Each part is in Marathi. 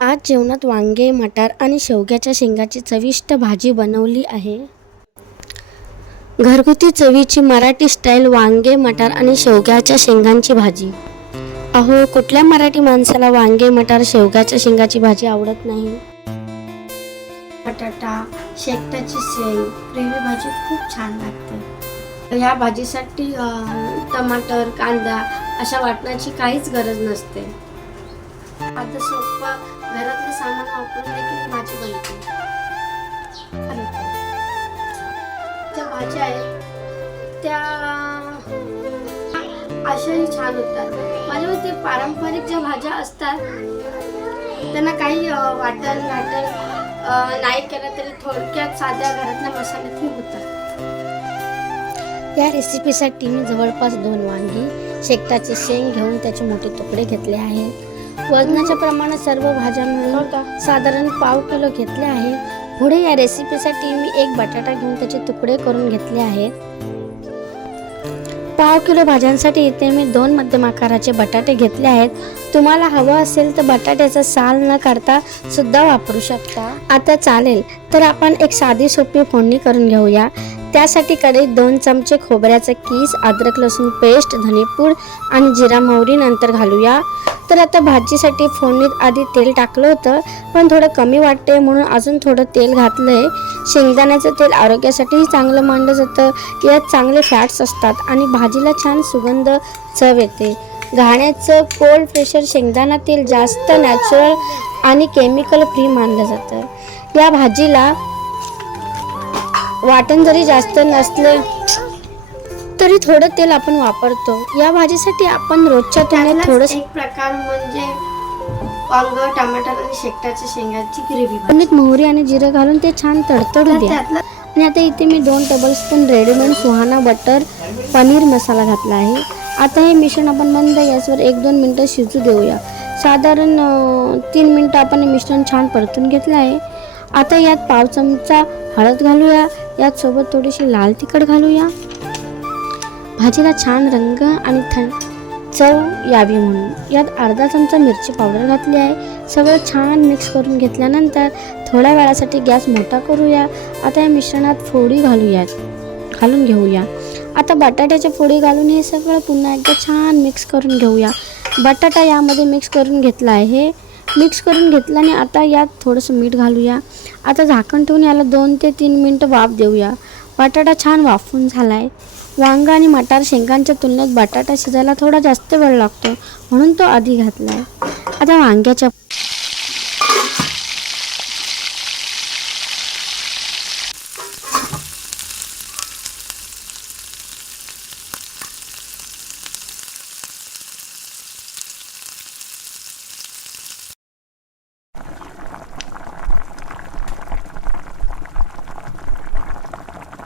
आज जेवणात वांगे, मटार आणि शेवग्याच्या शेंगाची चविष्ट भाजी बनवली आहे. घरगुती चवीची मराठी स्टाईल वांगे, मटार आणि शेवग्याच्या शेंगांची भाजी. अहो, कुठल्या मराठी माणसाला वांगे, मटार, शेवग्याच्या शेंगाची भाजी आवडत नाही? बटाटा, शेकटाची शेंग, ग्रेव्ही भाजी खूप छान लागते. या भाजीसाठी टमाटर, कांदा अशा वाटण्याची काहीच गरज नसते. आता सोपं घरातलं सामान वापरून देखील ही भाजी बनते. ज्या भाज्या आहेत त्या अशाही छान होतात. माझ्या मते पारंपरिक ज्या भाज्या असतात त्यांना काही वाटण नाही केलं तरी थोडक्यात साध्या घरातल्या मसाल्यातही होतात. या रेसिपीसाठी मी जवळपास 2 वांगी, शेकटाची शेंग घेऊन त्याचे मोठे तुकडे घेतले आहेत. वजनाच्या प्रमाणात सर्व भाज्या मिळून साधारण पाव किलो घेतले आहे. पुढे या रेसिपीसाठी मी 1 बटाटा घेऊन त्याचे तुकडे करून घेतले आहेत. पाव किलो भाज्यांसाठी इथे मी 2 मध्यम आकाराचे बटाटे घेतले आहेत. तुम्हाला हवं असेल तर बटाट्याचा साल न काढता सुद्धा वापरू शकता. आता चालेल तर आपण एक साधी सोपी फोडणी करून घेऊया. त्यासाठी कढईत 2 चमचे खोबऱ्याचा कीस, अद्रक लसूण पेस्ट, धनेपूड आणि जिरा मोहरी नंतर घालूया. तर आता भाजीसाठी फोडणीत आधी तेल टाकलं होतं पण थोडं कमी वाटते म्हणून अजून थोडं तेल घातलंय. शेंगदाण्याचं तेल आरोग्यासाठीही चांगलं मानलं जातं. यात चांगले फॅट्स असतात आणि भाजीला छान सुगंध चव येते. घाण्याचं कोल्ड प्रेशर शेंगदाणा तेल जास्त नॅचरल आणि केमिकल फ्री मानलं जातं. या भाजीला वाटण जरी जास्त नसले तरी थोडं तेल आपण वापरतो. या भाजीसाठी आपण रोजच्या तुलनेत थोडंसं एक प्रकार म्हणजे वांग, टमाटर आणि शेकटाच्या शेंगाची ग्रेव्ही. फोडणीत मोहरी आणि जिरं घालून ते छान तडतडू द्या. आणि आता इथे मी 2 tablespoon readymade Suhana butter paneer masala घातला आहे. आता हे मिश्रण आपण मंद गॅसवर 1-2 मिनिटं शिजू देऊया. साधारण 3 मिनिटं आपण हे मिश्रण छान परतून घेतलं आहे. आता यात पाव चमचा हळद घालूया. यात सोबत थोडीशी लाल तिखट घालूया. भाजीला छान रंग आणि चव यावी म्हणून यात अर्धा चमचा मिरची पावडर घातली आहे. सगळं छान मिक्स करून घेतल्यानंतर थोड्या वेळासाठी गॅस मोठा करूया. आता या मिश्रणात फोडी घालून घेऊया. आता बटाट्याच्या फोडी घालून हे सगळं पुन्हा एकदा छान मिक्स करून घेऊया. बटाटा यामध्ये मिक्स करून घेतला आहे. मिक्स करून घेतल्याने आता यात थोडंसं मीठ घालूया. आता झाकण ठेवून याला 2 ते 3 मिनिटं वाफ देऊया. बटाटा छान वाफून झाला आहे. वांगा आणि मटार शेंगांच्या तुलनेत बटाटा शिजायला थोडा जास्त वेळ लागतो म्हणून तो आधी घातला आहे. आता वांग्याच्या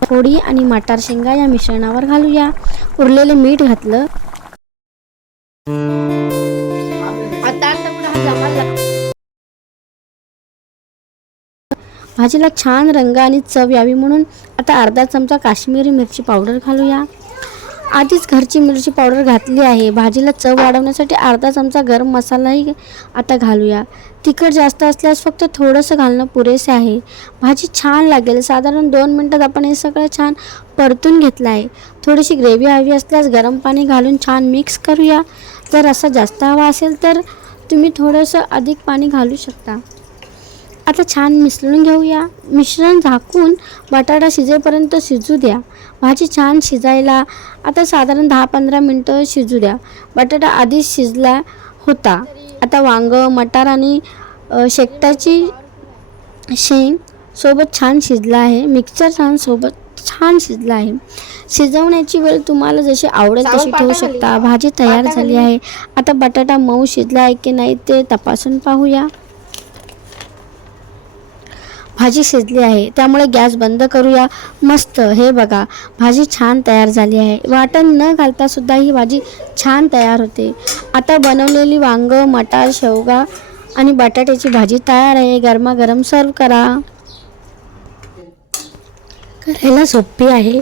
फोडी आणि मटार शेंगा या मिश्रणावर घालूया. उरलेले मीठ घातलं. भाजीला छान रंग आणि चव यावी म्हणून आता अर्धा चमचा काश्मीरी मिरची पावडर घालूया. आधीच घरची मिरची पावडर घातली आहे. भाजीला चव वाढवण्यासाठी अर्धा चमचा गरम मसालाही आता घालूया. तिखट जास्त असल्यास फक्त थोडंसं घालणं पुरेसे आहे. भाजी छान लागेल. साधारण 2 मिनिटात आपण हे सगळं छान परतून घेतलं आहे. थोडीशी ग्रेव्ही हवी असल्यास गरम पाणी घालून छान मिक्स करूया. जर असा जास्त हवा असेल तर तुम्ही थोडंसं अधिक पाणी घालू शकता. आता छान मिसळून घेऊया. मिश्रण झाकून बटाटा शिजेपर्यंत शिजू द्या. भाजी छान शिजायला आता साधारण 10-15 मिनिटं शिजू द्या. बटाटा आधीच शिजला होता. आता वांग, मटार आणि शेकटाची शेंग सोबत छान शिजला आहे. मिक्सर सोबत छान शिजला आहे. शिजवण्याची वेळ तुम्हाला जशी आवडेल तशी ठेवू शकता. भाजी तयार झाली आहे. आता बटाटा मऊ शिजला आहे की नाही ते तपासून पाहूया. भाजी शिजली आहे त्यामुळे गॅस बंद करूया. मस्त, हे बघा भाजी छान तयार झाली आहे. वाटण न घालता सुद्धा ही भाजी छान तयार होते. आता बनवलेली वांग, मटार, शेवगा आणि बटाट्याची भाजी तयार आहे. गरमागरम सर्व करा. करायला सोपी आहे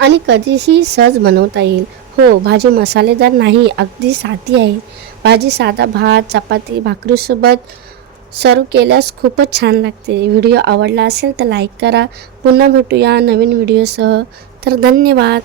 आणि कधीही सहज बनवता येईल. हो, भाजी मसालेदार नाही, अगदी साधी आहे. भाजी साधा भात, चपाती, भाकरीसोबत सर्व केल्यास खूपच छान लागते. व्हिडिओ आवडला असेल तर लाईक करा. पुन्हा भेटूया नवीन व्हिडिओसह. तर धन्यवाद.